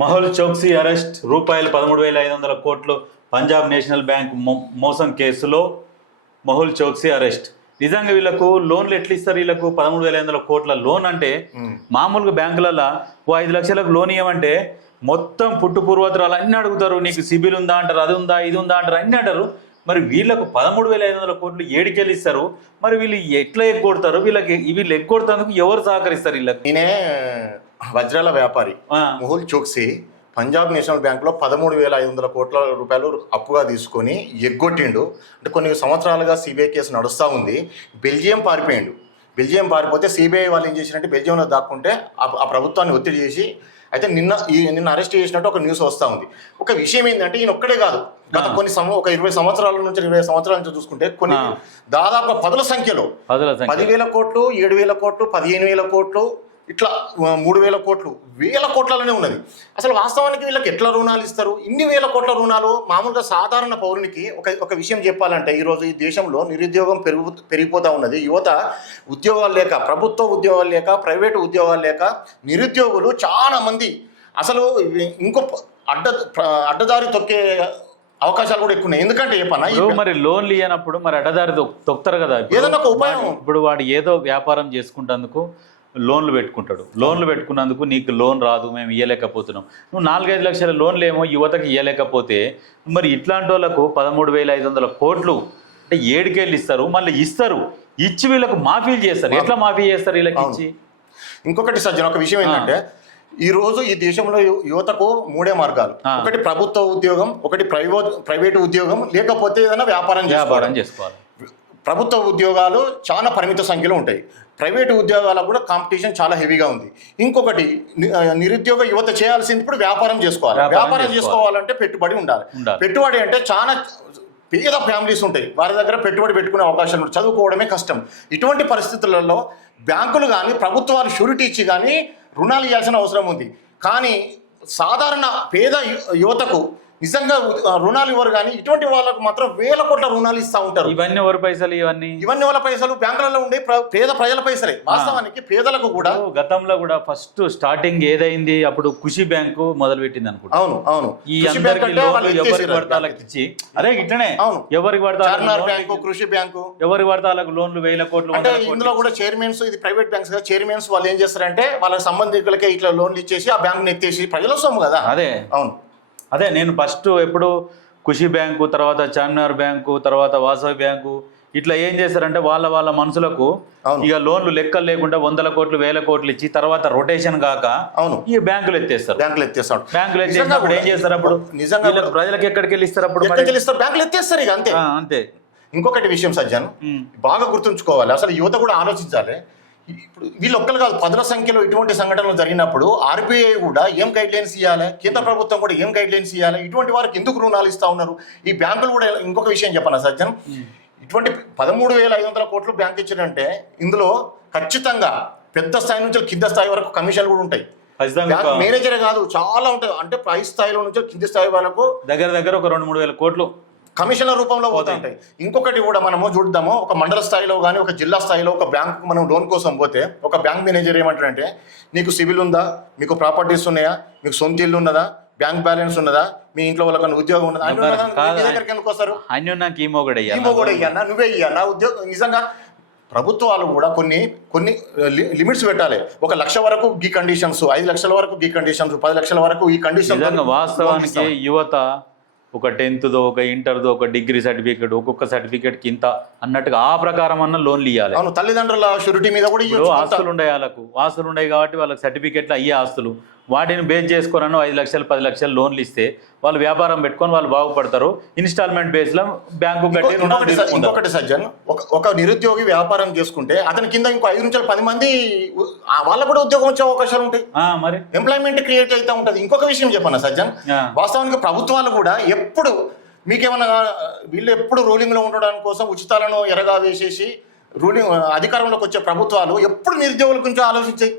Mahul Chokshi arrest, రూపాయలు 13,500 కోట్లు Punjab national bank మోసం కేసులో మహుల్ చోక్సీ అరెస్ట్. నిజంగా వీళ్ళకు లోన్లు ఎట్లా ఇస్తారు? వీళ్ళకు 13,500 కోట్ల లోన్ అంటే మామూలుగా బ్యాంకులలో ఓ 5 లక్షలకు లోన్ ఇవ్వమంటే మొత్తం పుట్టు పూర్వత్రాలు అన్నీ అడుగుతారు. నీకు సిబిల్ ఉందా అంటారు, అది ఉందా ఇది ఉందా అంటారు, అన్నీ అంటారు. మరి వీళ్ళకు 13,500 కోట్లు ఏడికెళ్ళి ఇస్తారు? మరి వీళ్ళు ఎట్లా ఎగ్గొడతారు? వీళ్ళు ఎగ్గొడతానికి ఎవరు సహకరిస్తారు వీళ్ళకి? నేనే వజ్రాల వ్యాపారి మహుల్ చోక్సీ పంజాబ్ నేషనల్ బ్యాంక్లో 13,500 కోట్ల రూపాయలు అప్పుగా తీసుకొని ఎగ్గొట్టిండు. అంటే కొన్ని సంవత్సరాలుగా సిబిఐ కేసు నడుస్తూ ఉంది. బెల్జియం పారిపోయిండు. బెల్జియం పారిపోతే సిబిఐ వాళ్ళు ఏం చేసినట్టే బెల్జియంలో దాక్కుంటే ఆ ప్రభుత్వాన్ని ఒత్తిడి చేసి అయితే నిన్న అరెస్ట్ చేసినట్టు ఒక న్యూస్ వస్తూ ఉంది. ఒక విషయం ఏంటంటే ఈయన ఒక్కడే కాదు, గత ఒక 20 సంవత్సరాల నుంచి 20 సంవత్సరాల నుంచి చూసుకుంటే కొన్ని దాదాపు పదుల సంఖ్యలో 10,000 కోట్లు, 7,000 కోట్లు, 15,000 కోట్లు, ఇట్లా 3,000 కోట్లు, వేల కోట్లలోనే ఉన్నది. అసలు వాస్తవానికి వీళ్ళకి ఎట్లా రుణాలు ఇస్తారు? ఇన్ని వేల కోట్ల రుణాలు మామూలుగా సాధారణ పౌరునికి ఒక విషయం చెప్పాలంటే, ఈరోజు ఈ దేశంలో నిరుద్యోగం పెరిగిపోతూ ఉన్నది. యువత ఉద్యోగాలు లేక, ప్రభుత్వ ఉద్యోగాలు లేక, ప్రైవేటు ఉద్యోగాలు లేక నిరుద్యోగులు చాలా మంది అసలు ఇంకో అడ్డదారి తొక్కే అవకాశాలు కూడా ఎక్కువ ఉన్నాయి. ఎందుకంటే మరి లోన్లు ఇవ్వనప్పుడు మరి అడ్డదారి తొక్కుతారు కదా. ఏదైనా ఒక ఉపాయం. ఇప్పుడు వాడు ఏదో వ్యాపారం చేసుకుంటేందుకు లోన్లు పెట్టుకుంటాడు. లోన్లు పెట్టుకున్నందుకు నీకు లోన్ రాదు, మేము ఇవ్వలేకపోతున్నాం. నువ్వు 4-5 లక్షల లోన్లు ఏమో యువతకు ఇవ్వలేకపోతే మరి ఇట్లాంటి వాళ్ళకు 13,500 కోట్లు అంటే ఏడుకేళ్ళు ఇస్తారు, మళ్ళీ ఇస్తారు, ఇచ్చి వీళ్ళకు మాఫీలు చేస్తారు. ఎట్లా మాఫీ చేస్తారు వీళ్ళకి ఇచ్చి? ఇంకొకటి సజ్జన ఒక విషయం ఏంటంటే, ఈ రోజు ఈ దేశంలో యువతకు 3 మార్గాలు. ఒకటి ప్రభుత్వ ఉద్యోగం, ఒకటి ప్రైవేటు ఉద్యోగం, లేకపోతే ఏదైనా వ్యాపారం చేసుకోవాలి. ప్రభుత్వ ఉద్యోగాలు చాలా పరిమిత సంఖ్యలో ఉంటాయి. ప్రైవేటు ఉద్యోగాలకు కూడా కాంపిటీషన్ చాలా హెవీగా ఉంది. ఇంకొకటి నిరుద్యోగ యువత చేయాల్సింది ఇప్పుడు వ్యాపారం చేసుకోవాలి. వ్యాపారం చేసుకోవాలంటే పెట్టుబడి ఉండాలి. పెట్టుబడి అంటే చాలా పేద ఫ్యామిలీస్ ఉంటాయి, వారి దగ్గర పెట్టుబడి పెట్టుకునే అవకాశం ఉంటుంది, చదువుకోవడమే కష్టం. ఇటువంటి పరిస్థితులలో బ్యాంకులు కానీ ప్రభుత్వాలు షూరిటీ ఇచ్చి కానీ రుణాలు ఇవ్వాల్సిన అవసరం ఉంది. కానీ సాధారణ పేద యువతకు నిజంగా రుణాలు ఇవ్వరు. కానీ ఇటువంటి వాళ్ళకు మాత్రం వేల కోట్ల రుణాలు ఇస్తూ ఉంటారు. ఇవన్నీ ఎవరి పైసలు? ఇవన్నీ వాళ్ళ పైసలు, బ్యాంకులలో ఉండే పేద ప్రజల పైసలే. వాస్తవానికి పేదలకు కూడా గతంలో కూడా ఫస్ట్ స్టార్టింగ్ ఏదైంది, అప్పుడు కృషి బ్యాంకు మొదలు పెట్టింది అనుకుంటా. అవును. ఈ ఎవరికి పడతాలకు ఇచ్చి అదే ఇట్లనే ఎవరికి బ్యాంకు, కృషి బ్యాంకు, ఎవరికి పడతాలకు లోన్లు 1,000 కోట్లు. అంటే ఇందులో కూడా చైర్మన్స్, ఇది ప్రైవేట్ బ్యాంక్స్ కదా, చైర్మన్స్ వాళ్ళు ఏం చేస్తారంటే వాళ్ళ సంబంధికులకే ఇట్లా లోన్లు ఇచ్చేసి ఆ బ్యాంకుని ఎత్తేసి ప్రజల సొమ్ము కదా. అదే నేను ఫస్ట్ ఎప్పుడు కృషి బ్యాంకు, తర్వాత చార్మినార్ బ్యాంకు, తర్వాత వాసవి బ్యాంకు, ఇట్లా ఏం చేస్తారంటే వాళ్ళ మనుషులకు ఇక లోన్లు లెక్కలు లేకుండా 100 కోట్లు 1,000 కోట్లు ఇచ్చి తర్వాత రొటేషన్ కాక ఈ బ్యాంకులు ఎత్తేస్తారు. బ్యాంకులు ఎత్తేసినప్పుడు ఏం చేస్తారు? అప్పుడు నిజంగా ప్రజలకు ఎక్కడికి వెళ్ళి ఇస్తారు? అప్పుడు బ్యాంకులు ఎత్తేస్తారు ఇక అంతే. ఇంకొకటి విషయం సజ్జన్ బాగా గుర్తుంచుకోవాలి, అసలు యువత కూడా ఆలోచించాలి. ఇప్పుడు వీళ్ళు ఒక్కరు కాదు, పదుల సంఖ్యలో ఇటువంటి సంఘటనలు జరిగినప్పుడు ఆర్బీఐ కూడా ఏం గైడ్ లైన్స్ ఇవ్వాలి, కేంద్ర ప్రభుత్వం కూడా ఏం గైడ్ లైన్స్ ఇవ్వాలి, ఇటువంటి వారికి ఎందుకు రుణాలు ఇస్తా ఉన్నారు? ఈ బ్యాంకులు కూడా ఇంకొక విషయం చెప్పనా సజ్జన్, ఇటువంటి 13,500 కోట్లు బ్యాంక్ ఇచ్చారంటే ఇందులో ఖచ్చితంగా పెద్ద స్థాయి నుంచి కింద స్థాయి వరకు కమిషన్లు కూడా ఉంటాయి. మేనేజరే కాదు, చాలా ఉంటాయి. అంటే పై స్థాయిలో నుంచి కింది స్థాయి వరకు దగ్గర ఒక 2-3 వేల కోట్లు కమిషన్ల రూపంలో పోతూ ఉంటాయి. ఇంకొకటి కూడా మనము చూద్దాము, ఒక మండల స్థాయిలో కానీ ఒక జిల్లా స్థాయిలో ఒక బ్యాంకు మనం లోన్ కోసం పోతే ఒక బ్యాంక్ మేనేజర్ ఏమంటారంటే, నీకు సివిల్ ఉందా, మీకు ప్రాపర్టీస్ ఉన్నాయా, మీకు సొంత ఇల్లు ఉన్నదా, బ్యాంక్ బ్యాలెన్స్ ఉన్నదా, మీ ఇంట్లో వాళ్ళకన్నా ఉద్యోగం ఉన్నదా, దగ్గరికి ఎందుకు వస్తారు? నువ్వే ఇయ్యన్నా ఉద్యోగం. నిజంగా ప్రభుత్వాలు కూడా కొన్ని లిమిట్స్ పెట్టాలి. 1 లక్ష వరకు ఈ కండిషన్స్, 5 లక్షల వరకు ఈ కండిషన్స్, 10 లక్షల వరకు ఈ కండిషన్. వాస్తవానికి యువత ఒక 10th ఒక ఇంటర్దో ఒక డిగ్రీ సర్టిఫికేట్, ఒక్కొక్క సర్టిఫికేట్ కింద అన్నట్టుగా ఆ ప్రకారం అన్న లోన్లు ఇవ్వాలి. తల్లిదండ్రుల షూరిటీ మీద కూడా ఆస్తులు ఉన్నాయి, వాళ్ళకు ఆస్తులు ఉన్నాయి కాబట్టి వాళ్ళకి సర్టిఫికేట్లు అయ్యే ఆస్తులు, వాటిని బేస్ చేసుకున్నాను 5 లక్షలు 10 లక్షలు లోన్లు ఇస్తే వాళ్ళు వ్యాపారం పెట్టుకొని వాళ్ళు బాగుపడతారు. ఇన్స్టాల్మెంట్ బేస్ లో బ్యాంకు కట్టి. ఇంకొకటి సజ్జన్, ఒక నిరుద్యోగి వ్యాపారం చేసుకుంటే అతని కింద ఇంకో 5 నుంచి 10 మంది వాళ్ళకు కూడా ఉద్యోగం వచ్చే అవకాశాలు ఉంటాయి. మరి ఎంప్లాయ్మెంట్ క్రియేట్ అవుతూ ఉంటుంది. ఇంకొక విషయం చెప్పన్నా సజ్జన్, వాస్తవానికి ప్రభుత్వాలు కూడా ఎప్పుడు మీకేమన్నా వీళ్ళు ఎప్పుడు రూలింగ్ లో ఉండడానికి కోసం ఉచితాలను ఎరగా వేసేసి రూలింగ్ అధికారంలోకి వచ్చే ప్రభుత్వాలు ఎప్పుడు నిరుద్యోగుల గురించి ఆలోచించాయి.